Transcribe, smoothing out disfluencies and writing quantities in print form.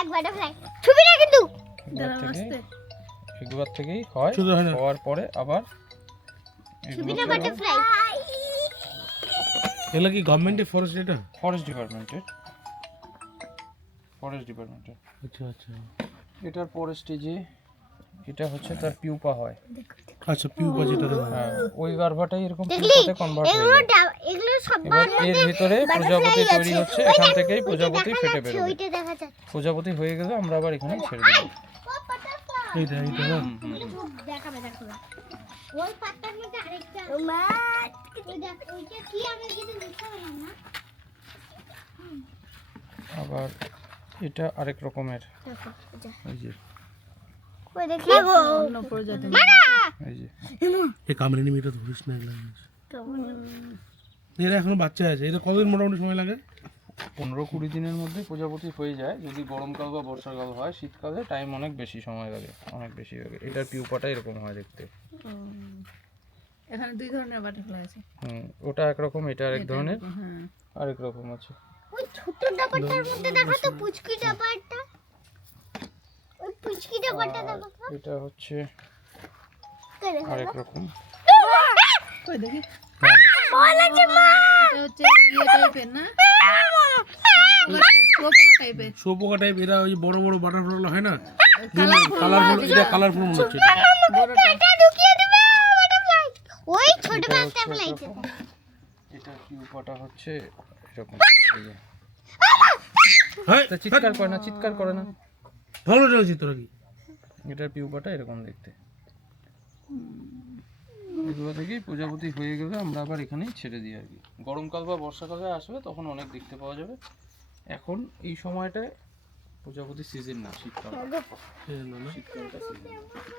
এক বাটারফ্লাই ছবি না কিন্তু এগুলোর থেকেই হয়, হওয়ার পরে আবার ছবিটা বাটারফ্লাই এগুলো কি গভর্নমেন্টের ফরেস্ট এটা? ফরেস্ট ডিপার্টমেন্টের। আচ্ছা আচ্ছা এটার পরে স্টেজে এটা হচ্ছে তার পিউপা হয়। আচ্ছা পিউপা যেটা হ্যাঁ, ওই গার্ভাটাই এরকম পিউপাতে কনভার্ট হয়ে যায়। এগুলো সব এবার এর ভিতরে প্রজাপতি তৈরি হচ্ছে, এখান থেকেই প্রজাপতি ফেটে বেরোবে। ওইটা দেখা যাচ্ছে প্রজাপতি হয়ে গেলে আমরা আবার এখানে ছেড়ে দেব। এইটা এইটা না? দেখাবে ওই পাতার মধ্যে আরেকটা মা ওইটা কি আগে কিন্তু বুঝতে পারলাম না। আবার এটা আরেক রকমের, দেখো এই যে কই দেখি অন্য প্রজাতি এই যে এই কামড়ে মেয়েটা ধরিস না এগুলো। এরা এখনো বাচ্চা আছে, এটা কতদিন মোটামুটি সময় লাগে? 15-20 দিনের মধ্যে প্রজাপতি হয়ে যায়। যদি গরমকাল বা বর্ষাকাল হয়, শীতকালে টাইম অনেক বেশি সময় লাগে, অনেক বেশি লাগে। এটার পিউপাটা এরকম হয় দেখতে। এখানে দুই ধরনের বাটারফ্লাই আছে। ওটা একরকম, এটা আরেক ধরনের, আরেক রকম আছে। ওই ছোট ডাবাটার মধ্যে দেখো তো পুচকি ডাবাটা, ওই পুচকি ডাবাটা দেখো তো। এটা হচ্ছে কই দেখো আরেক রকম। কই দেখি ভয় লাগছে মা। এটা হচ্ছে ইয়ে টাইপের না, শুয়োপোকা টাইপের। শুয়োপোকা টাইপ, এরা ওই বড় বড় বাটারফ্লাই হয় না, কালারফুল, এটা কালারফুল মনে হচ্ছে। এটা ঢুকিয়ে দিবে বাটারফ্লাই। ওই ছোট বাটারফ্লাই এটা পিউপাটা হচ্ছে এরকম। এই যে হ্যাঁ তা চিৎকার করে না, চিৎকার করে না। ভালো চলছে তোরা কি? এটার পিউপাটা এরকম দেখতে। এগুলো থেকেই প্রজাপতি হয়ে গেলে আমরা আবার এখানেই ছেড়ে দিই আর কি। গরমকাল বা বর্ষাকালে আসবে তখন অনেক দেখতে পাওয়া যাবে। এখন এই সময়টায় প্রজাপতি সিজন না, শীতকাল। শীতকালটা সিজন।